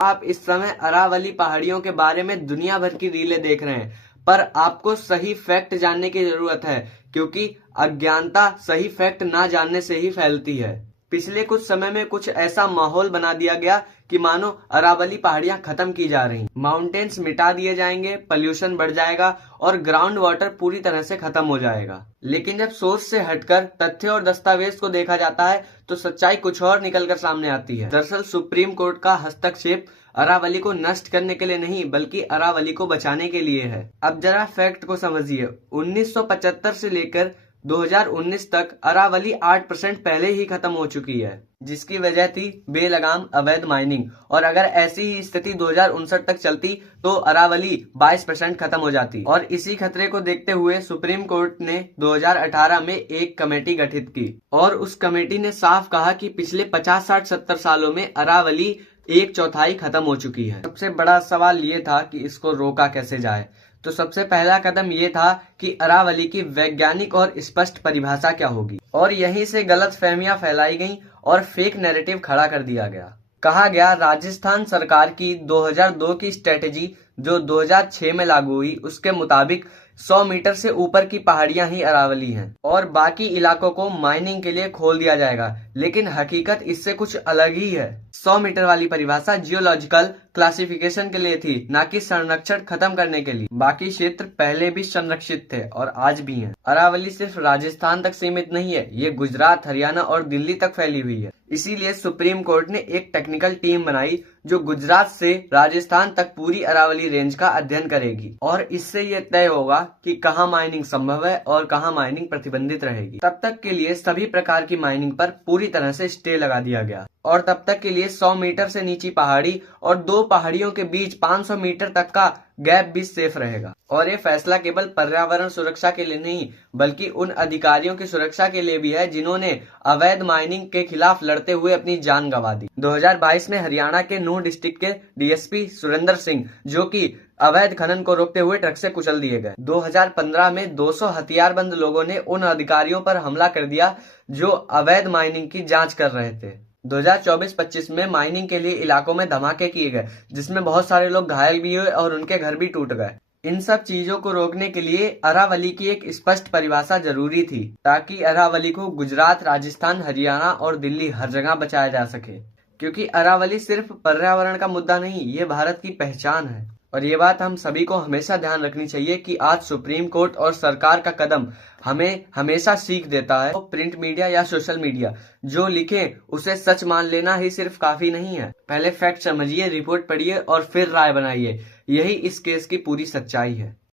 आप इस समय अरावली पहाड़ियों के बारे में दुनिया भर की रीलें देख रहे हैं, पर आपको सही फैक्ट जानने की जरूरत है, क्योंकि अज्ञानता सही फैक्ट ना जानने से ही फैलती है। पिछले कुछ समय में कुछ ऐसा माहौल बना दिया गया कि मानो अरावली पहाड़ियां खत्म की जा रही, माउंटेन्स मिटा दिए जाएंगे, पोल्यूशन बढ़ जाएगा और ग्राउंड वाटर पूरी तरह से खत्म हो जाएगा। लेकिन जब सोच से हटकर तथ्य और दस्तावेज को देखा जाता है तो सच्चाई कुछ और निकलकर सामने आती है। दरअसल सुप्रीम कोर्ट का हस्तक्षेप अरावली को नष्ट करने के लिए नहीं, बल्कि अरावली को बचाने के लिए है। अब जरा फैक्ट को समझिए। 1975 से लेकर 2019 तक अरावली 8% पहले ही खत्म हो चुकी है, जिसकी वजह थी बेलगाम अवैध माइनिंग। और अगर ऐसी ही स्थिति 2059 तक चलती तो अरावली 22% खत्म हो जाती। और इसी खतरे को देखते हुए सुप्रीम कोर्ट ने 2018 में एक कमेटी गठित की और उस कमेटी ने साफ कहा कि पिछले 50, 60, 70 सालों में अरावली 1/4 खत्म हो चुकी है। सबसे बड़ा सवाल ये था कि इसको रोका कैसे जाए। तो सबसे पहला कदम ये था कि अरावली की वैज्ञानिक और स्पष्ट परिभाषा क्या होगी, और यहीं से गलतफहमियां फैलाई गईं और फेक नैरेटिव खड़ा कर दिया गया। कहा गया राजस्थान सरकार की 2002 की स्ट्रेटेजी जो 2006 में लागू हुई, उसके मुताबिक 100 मीटर से ऊपर की पहाड़ियां ही अरावली हैं और बाकी इलाकों को माइनिंग के लिए खोल दिया जाएगा। लेकिन हकीकत इससे कुछ अलग ही है। 100 मीटर वाली परिभाषा जियोलॉजिकल क्लासिफिकेशन के लिए थी, ना कि संरक्षण खत्म करने के लिए। बाकी क्षेत्र पहले भी संरक्षित थे और आज भी हैं। अरावली सिर्फ राजस्थान तक सीमित नहीं है, ये गुजरात, हरियाणा और दिल्ली तक फैली हुई है। इसीलिए सुप्रीम कोर्ट ने एक टेक्निकल टीम बनाई जो गुजरात से राजस्थान तक पूरी अरावली रेंज का अध्ययन करेगी और इससे ये तय होगा कि कहाँ माइनिंग संभव है और कहाँ माइनिंग प्रतिबंधित रहेगी। तब तक के लिए सभी प्रकार की माइनिंग पर पूरी तरह से स्टे लगा दिया गया और तब तक के लिए 100 मीटर से नीची पहाड़ी और दो पहाड़ियों के बीच 500 मीटर तक का गैप भी सेफ रहेगा। और ये फैसला केवल पर्यावरण सुरक्षा के लिए नहीं, बल्कि उन अधिकारियों की सुरक्षा के लिए भी है जिन्होंने अवैध माइनिंग के खिलाफ लड़ते हुए अपनी जान गंवा दी। 2022 में हरियाणा के नूंह डिस्ट्रिक्ट के डीएसपी सुरेंद्र सिंह, जो कि अवैध खनन को रोकते हुए ट्रक से कुचल दिए गए। 2015 में 200 हथियारबंद लोगों ने उन अधिकारियों पर हमला कर दिया जो अवैध माइनिंग की जांच कर रहे थे। 2024-25 में माइनिंग के लिए इलाकों में धमाके किए गए, जिसमें बहुत सारे लोग घायल भी हुए और उनके घर भी टूट गए। इन सब चीजों को रोकने के लिए अरावली की एक स्पष्ट परिभाषा जरूरी थी, ताकि अरावली को गुजरात, राजस्थान, हरियाणा और दिल्ली हर जगह बचाया जा सके। क्योंकि अरावली सिर्फ पर्यावरण का मुद्दा नहीं, ये भारत की पहचान है। और ये बात हम सभी को हमेशा ध्यान रखनी चाहिए कि आज सुप्रीम कोर्ट और सरकार का कदम हमें हमेशा सीख देता है। तो प्रिंट मीडिया या सोशल मीडिया जो लिखे उसे सच मान लेना ही सिर्फ काफी नहीं है। पहले फैक्ट समझिए, रिपोर्ट पढ़िए और फिर राय बनाइए। यही इस केस की पूरी सच्चाई है।